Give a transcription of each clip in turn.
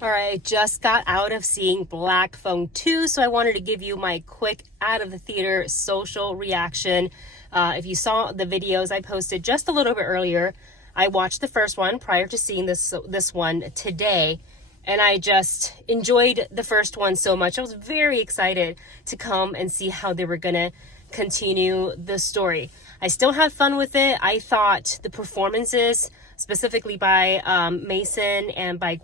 All right, I just got out of seeing Black Phone 2, so I wanted to give you my quick out of the theater social reaction. If you saw the videos I posted just a little bit earlier, I watched the first one prior to seeing this one today, and I just enjoyed the first one so much. I was very excited to come and see how they were gonna continue the story. I still had fun with it. I thought the performances, specifically by Mason and by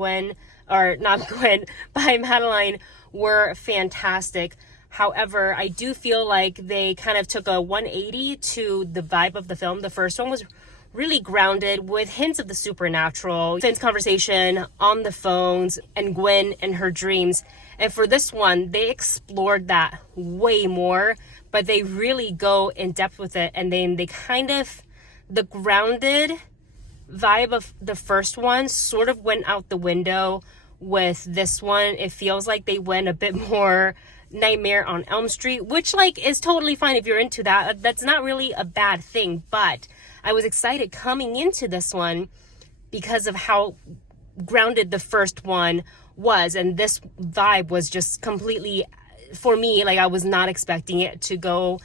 by Madeline, were fantastic. However, I do feel like they kind of took a 180 to the vibe of the film. The first one was really grounded with hints of the supernatural, Finn's conversation on the phones, and Gwen and her dreams. And for this one, they explored that way more, but they really go in depth with it. And then they kind of, the grounded vibe of the first one sort of went out the window with this one. It feels like they went a bit more Nightmare on Elm Street, which is totally fine if you're into that. That's not really a bad thing, but I was excited coming into this one because of how grounded the first one was, and this vibe was just completely, for me, I was not expecting it to go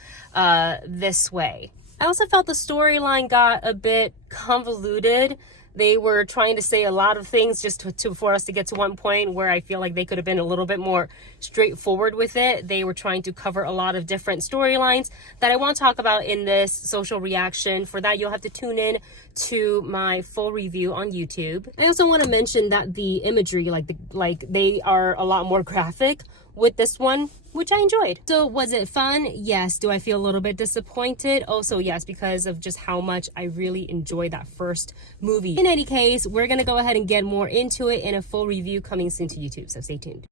this way. I also felt the storyline got a bit convoluted. They were trying to say a lot of things just for us to get to one point where I feel like they could have been a little bit more straightforward with it. They were trying to cover a lot of different storylines that I want to talk about in this social reaction. For that, you'll have to tune in to my full review on YouTube. I also want to mention that the imagery, they are a lot more graphic with this one, which I enjoyed. So was it fun? Yes. Do I feel a little bit disappointed? Also yes, because of just how much I really enjoyed that first movie. In any case, we're gonna go ahead and get more into it in a full review coming soon to YouTube, so stay tuned.